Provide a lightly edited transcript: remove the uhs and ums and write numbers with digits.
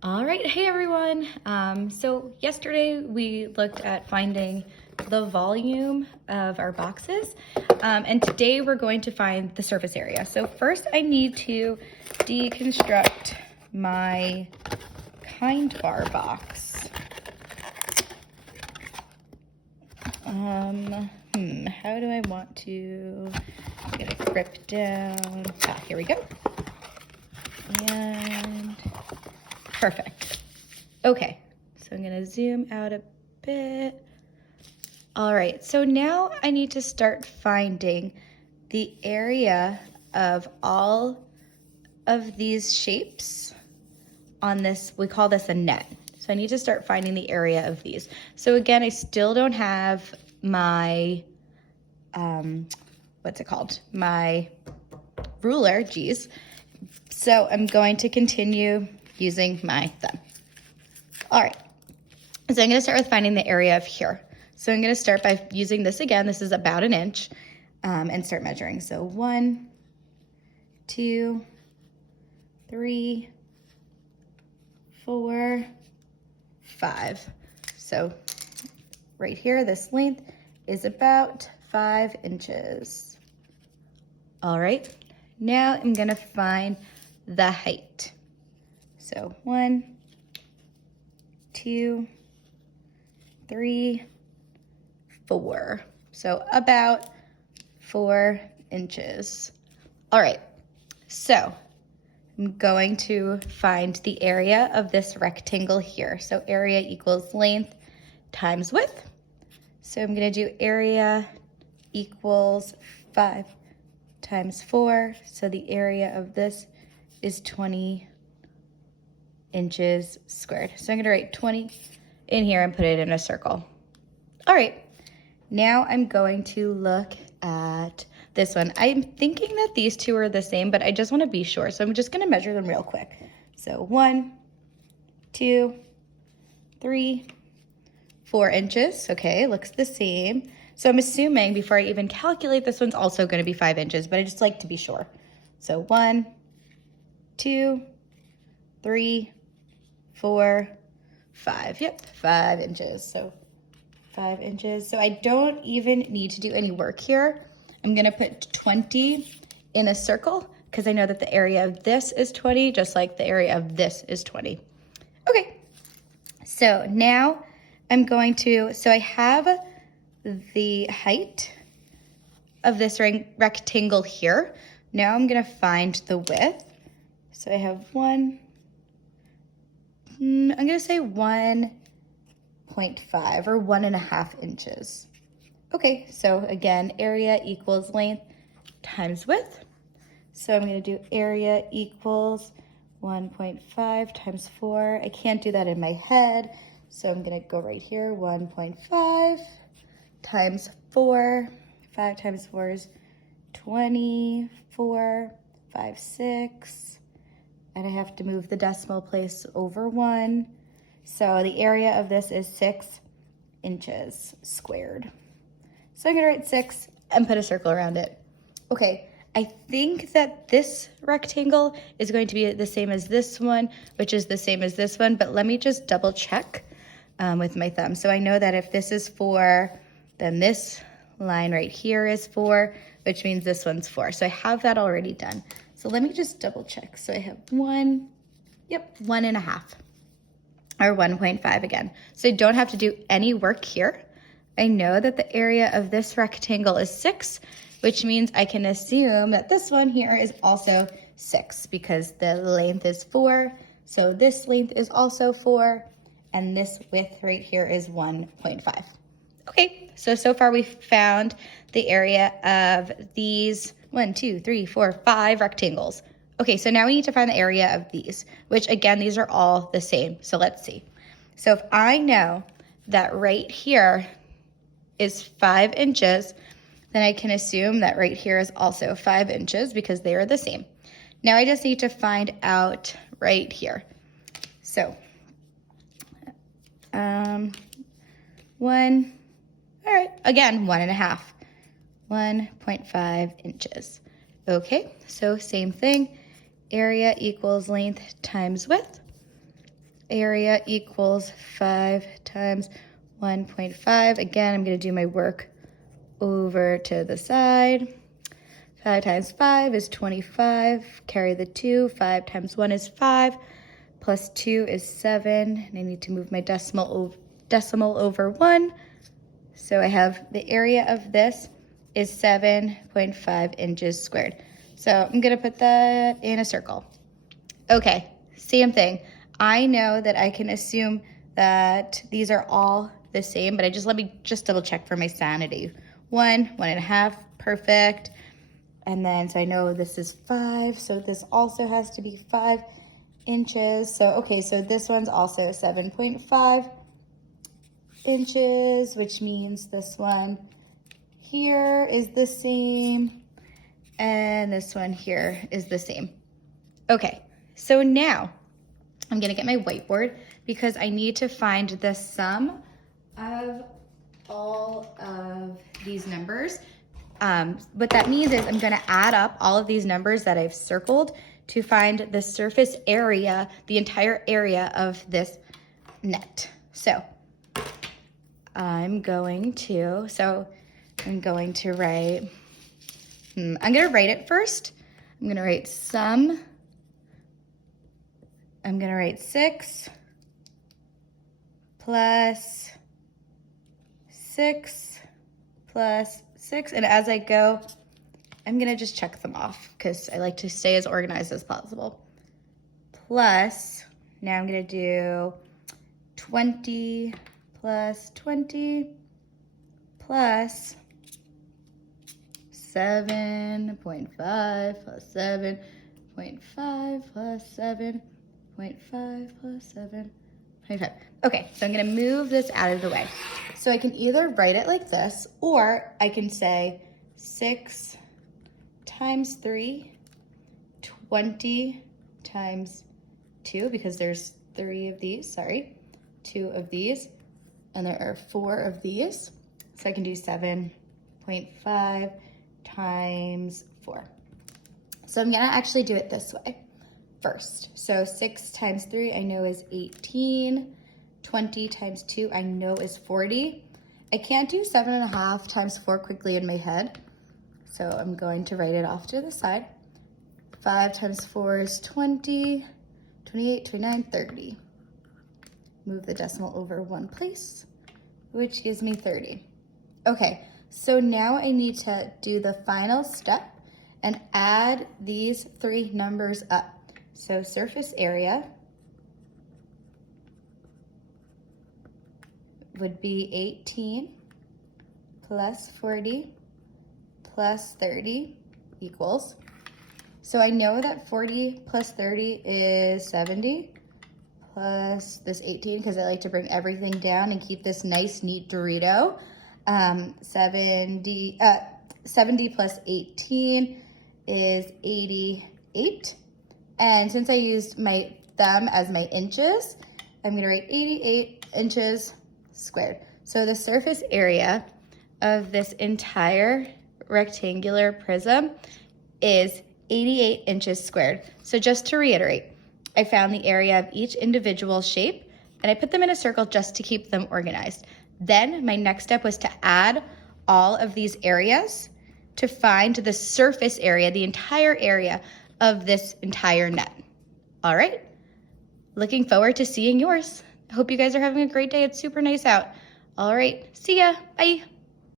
All right, hey everyone. So yesterday we looked at finding the volume of our boxes, and today we're going to find the surface area. So first I need to deconstruct my kind bar box. How do I want to get it grip down? Here we go. And perfect. Okay, so I'm gonna zoom out a bit. All right, so now I need to start finding the area of all of these shapes on this, we call this a net. So I need to start finding the area of these. So again, I still don't have my, what's it called? My ruler, geez. So I'm going to continue using my thumb. All right, so I'm gonna start with finding the area of here. So I'm gonna start by using this again. This is about an inch, and start measuring. So 1, 2, 3, 4, 5. So right here, this length is about 5 inches. All right, now I'm gonna find the height. So 1, 2, 3, 4. So about 4 inches. All right, so I'm going to find the area of this rectangle here. So area equals length times width. So I'm gonna do area equals 5 times 4. So the area of this is 20 inches squared. So I'm gonna write 20 in here and put it in a circle. All right, now I'm going to look at this one. I'm thinking that these two are the same, but I just wanna be sure. So I'm just gonna measure them real quick. So 1, 2, 3, 4 inches. Okay, looks the same. So I'm assuming before I even calculate, this one's also gonna be 5 inches, but I just like to be sure. So 1, 2, 3, 4, 5. Yep, 5 inches. So 5 inches. So I don't even need to do any work here. I'm gonna put 20 in a circle because I know that the area of this is 20, just like the area of this is 20. Okay, so now I'm going to, so I have the height of this rectangle here. Now I'm gonna find the width. So I have I'm gonna say 1.5 or 1.5 inches. Okay, so again, area equals length times width. So I'm gonna do area equals 1.5 times 4. I can't do that in my head, so I'm gonna go right here, 1.5 times 4. 5 times 4 is 24, 5, 6. And I have to move the decimal place over 1. So the area of this is 6 inches squared. So I'm gonna write 6 and put a circle around it. Okay, I think that this rectangle is going to be the same as this one, which is the same as this one, but let me just double check with my thumb. So I know that if this is 4, then this line right here is 4, which means this one's 4. So I have that already done. So let me just double check. So I have 1, yep, 1.5 or 1.5 again. So I don't have to do any work here. I know that the area of this rectangle is 6, which means I can assume that this one here is also 6 because the length is 4. So this length is also 4, and this width right here is 1.5. Okay, so far we've found the area of these 1, 2, 3, 4, 5 rectangles. Okay, so now we need to find the area of these, which again, these are all the same. So let's see. So if I know that right here is 5 inches, then I can assume that right here is also 5 inches because they are the same. Now I just need to find out right here. So, 1, all right, again, 1.5, 1.5 inches. Okay, so same thing, area equals length times width. area equals 5 times 1.5. Again, I'm going to do my work over to the side. 5 times 5 is 25. Carry the 2. 5 times 1 is 5. Plus 2 is 7. And I need to move my decimal over 1. So I have the area of this is 7.5 inches squared. So I'm going to put that in a circle. Okay, same thing. I know that I can assume that these are all the same, but let me double check for my sanity. 1, 1.5, perfect. And then, so I know this is 5, so this also has to be 5 inches. So, okay, so this one's also 7.5 inches, which means this one here is the same, and this one here is the same. Okay, so now I'm gonna get my whiteboard because I need to find the sum of all of these numbers. What that means is I'm gonna add up all of these numbers that I've circled to find the surface area, the entire area of this net. So I'm going to write, I'm gonna write it first. I'm gonna write sum. I'm gonna write 6 plus 6 plus 6. And as I go, I'm gonna just check them off because I like to stay as organized as possible. Plus, now I'm gonna do 20 plus 20 plus 7.5 plus 7.5 plus 7.5 plus 7.5. Okay, so I'm gonna move this out of the way. So I can either write it like this, or I can say 6 times 3, 20 times 2, because there's 3 of these, 2 of these, and there are 4 of these. So I can do 7.5 times 4. So I'm gonna actually do it this way first. So 6 times 3 I know is 18. 20 times 2 I know is 40. I can't do 7.5 times 4 quickly in my head, so I'm going to write it off to the side. 5 times 4 is 20, 28, 29, 30. Move the decimal over 1 place, which gives me 30. Okay, so now I need to do the final step and add these 3 numbers up. So surface area would be 18 plus 40 plus 30 equals. So I know that 40 plus 30 is 70 plus this 18, because I like to bring everything down and keep this nice, neat Dorito. 70 plus 18 is 88. And since I used my thumb as my inches, I'm gonna write 88 inches squared. So the surface area of this entire rectangular prism is 88 inches squared. So just to reiterate, I found the area of each individual shape and I put them in a circle just to keep them organized. Then my next step was to add all of these areas to find the surface area, the entire area of this entire net. All right, looking forward to seeing yours. I hope you guys are having a great day. It's super nice out. All right, see ya, bye.